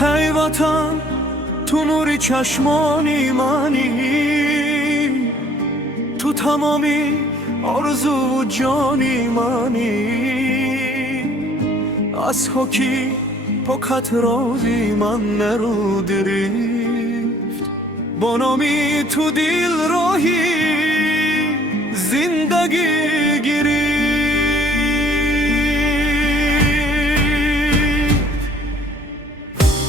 ای وطن تو نوری چشمانی منی، تو تمامی آرزو و جانی منی. از حکی پاکت رازی من نرو دریفت، با نامی تو دیل راهی زندگی گیری.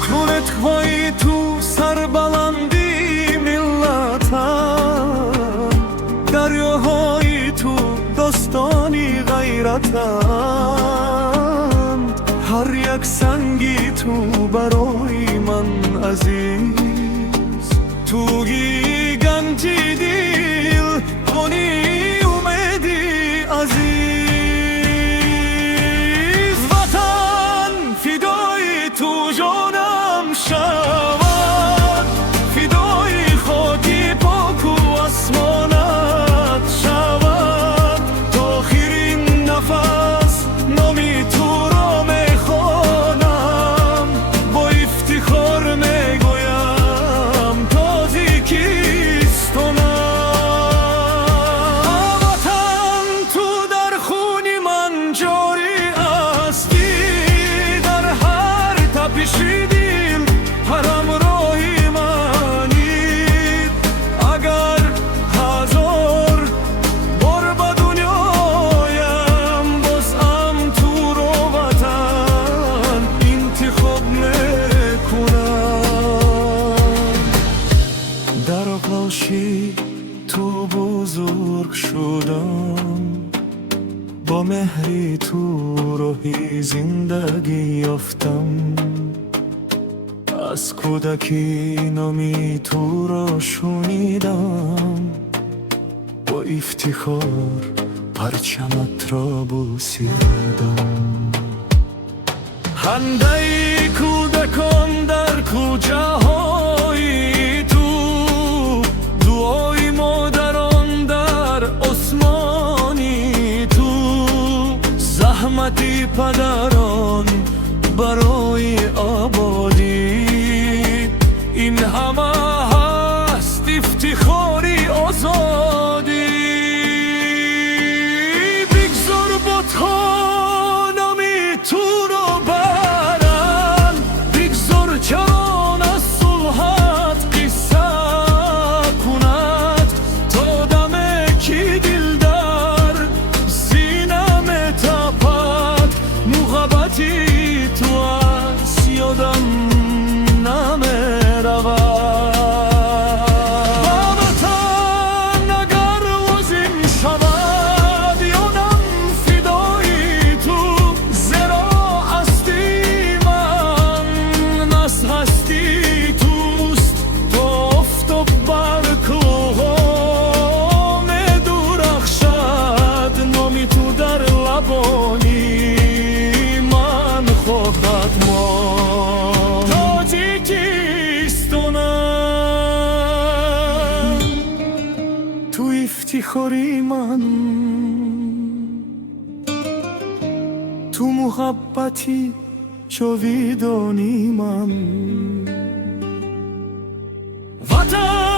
کنت خواهی تو سر بلندی ملتم، دریاهای تو داستانی غیرتم. هر یک سنگی تو برای من عزیز، تو گیگنتی دیل کنی اومدی عزیز. وطن فدای تو جانم شود، فدای خاکی پاک و آسمانت شود. تا آخرین نفس نامی تو را میخوانم، با افتخار میگویم تاجیکستانم. وطن تو در خون من جاری هستی، در هر تپش دل هر همراهی منی. اگر هزار بار به دنیایم بازم تو رو وطن انتخاب میکنم. در آغوشی تو بزرگ شدم، با مهری تو راهی زندگی یافتم. از کودکی نامی تو را شنیدم، با افتخار پرچمت را بوسیدم. خنده کودکان در کوچه‌های تو، دعای مادران در آسمانی تو، زحمتی پدران برای آبادی. این همه هست افتخاری آزادی. بگذار بت‌ها نامی تو رو برن، بگذار جان از صلحت قصه کند. تا دم کی دل در سینه می‌تپد، محبتی تو از یادم نمی‌رود. وطن اگر وزین شود یادم فدای تو، زیرا هستی من از هستی توست. تو آفتاب بر کوها می‌درخشد، نامی تو در لبانی من خواهد ماند. تاجیکستانم تو افتخاری من، تو محبتی جاویدانی من. وطن